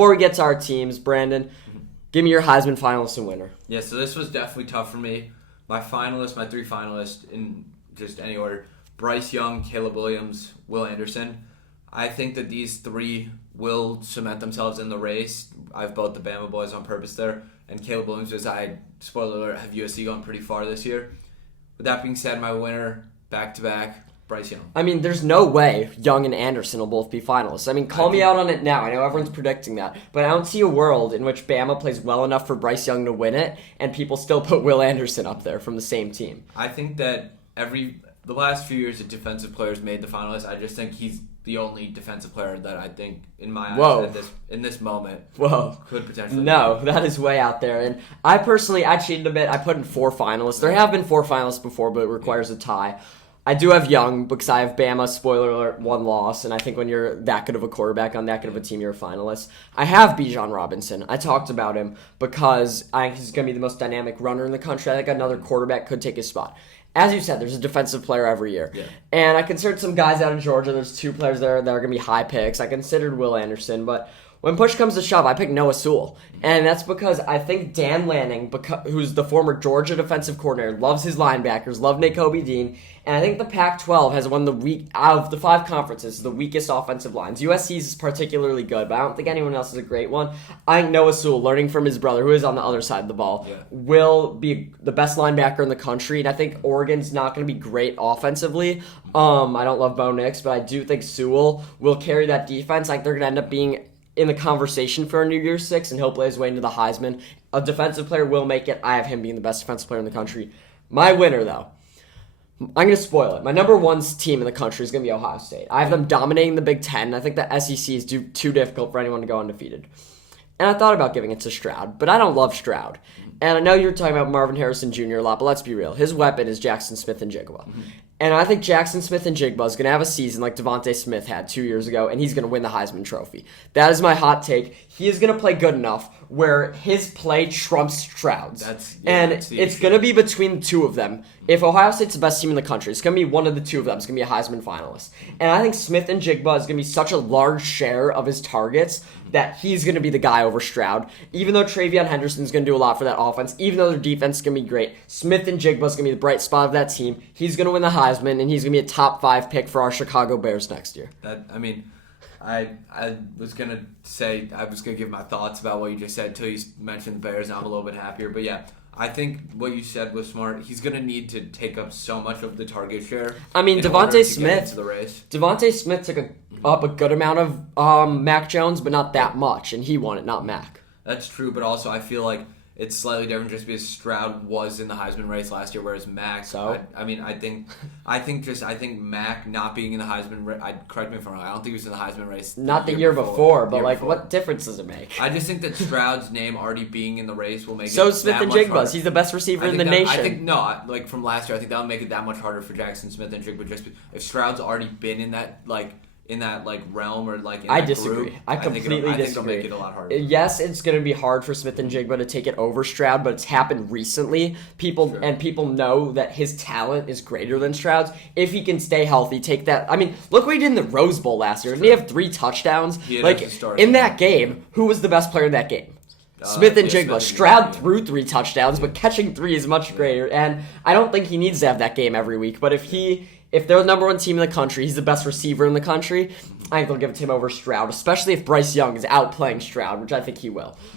before we get to our teams, Brandon, give me your Heisman finalist and winner. Yeah, so this was definitely tough for me. My three finalists in just any order: Bryce Young, Caleb Williams, Will Anderson. I think that these three will cement themselves in the race. I have both the Bama boys on purpose there. And Caleb Williams, spoiler alert, have USC going pretty far this year. With that being said, my winner, back-to-back, Bryce Young. I mean, there's no way Young and Anderson will both be finalists. I mean, call me out on it now. I know everyone's predicting that. But I don't see a world in which Bama plays well enough for Bryce Young to win it, and people still put Will Anderson up there from the same team. I think that the last few years that defensive players made the finalists, I just think he's the only defensive player that I think, in my eyes, in this moment, could potentially No, that is way out there. And I cheated a bit. I put in 4 finalists. There have been 4 finalists before, but it requires a tie. I do have Young because I have Bama, spoiler alert, 1 loss, and I think when you're that good of a quarterback on that good of a team, you're a finalist. I have Bijan Robinson. I talked about him because I think he's going to be the most dynamic runner in the country. I think another quarterback could take his spot. As you said, there's a defensive player every year. Yeah. And I considered some guys out of Georgia. There's 2 players there that are going to be high picks. I considered Will Anderson, but when push comes to shove, I picked Noah Sewell. And that's because I think Dan Lanning, who's the former Georgia defensive coordinator, loves his linebackers, loved Nakobe Dean. And I think the Pac-12 has won out of the 5 conferences, the weakest offensive lines. USC's is particularly good, but I don't think anyone else is a great one. I think Noah Sewell, learning from his brother, who is on the other side of the ball, will be the best linebacker in the country. And I think Oregon's not going to be great offensively. I don't love Bo Nix, but I do think Sewell will carry that defense. I think they're going to end up being in the conversation for a New Year's Six, and he'll play his way into the Heisman. A defensive player will make it. I have him being the best defensive player in the country. My winner, though, I'm going to spoil it. My number 1 team in the country is going to be Ohio State. I have them dominating the Big Ten. I think the SEC is too difficult for anyone to go undefeated. And I thought about giving it to Stroud, but I don't love Stroud. And I know you're talking about Marvin Harrison Jr. a lot, but let's be real. His weapon is Jackson Smith and Jigba. And I think Jackson Smith and Jigba is going to have a season like Devontae Smith had 2 years ago, and he's going to win the Heisman Trophy. That is my hot take. He is going to play good enough where his play trumps Stroud's. It's going to be between the 2 of them. If Ohio State's the best team in the country, it's going to be one of the 2 of them. It's going to be a Heisman finalist. And I think Smith and Jigba is going to be such a large share of his targets that he's going to be the guy over Stroud. Even though Travion Henderson's going to do a lot for that offense, even though their defense is going to be great, Smith and Jigba is going to be the bright spot of that team. He's going to win the Heisman, and he's going to be a top 5 pick for our Chicago Bears next year. I was going to give my thoughts about what you just said until you mentioned the Bears, and I'm a little bit happier. But yeah, I think what you said was smart. He's going to need to take up so much of the target share. I mean, Devontae Smith took up a good amount of Mac Jones, but not that much, and he won it, not Mac. That's true, but also I feel like it's slightly different just because Stroud was in the Heisman race last year, whereas Mac. So I think Mac not being in the Heisman race. Correct me if I'm wrong. I don't think he was in the Heisman race. Not the year before, but what difference does it make? I just think that Stroud's name already being in the race will make it. So Smith and Jigba's. He's the best receiver in the nation. From last year, I think that'll make it that much harder for Jackson Smith and Jigba. Just if Stroud's already been in that realm or I disagree. Group, I completely disagree. I think it'll make it a lot harder. Yes, it's going to be hard for Smith and Jigba to take it over Stroud, but it's happened recently. People know that his talent is greater than Stroud's. If he can stay healthy, take that. I mean, look what he did in the Rose Bowl last year. Didn't he have 3 touchdowns? In that game, who was the best player in that game? Smith and Jigba. Stroud threw 3 touchdowns, but catching 3 is much greater. And I don't think he needs to have that game every week. But if they're the number 1 team in the country, he's the best receiver in the country, I think they'll give it to him over Stroud, especially if Bryce Young is outplaying Stroud, which I think he will.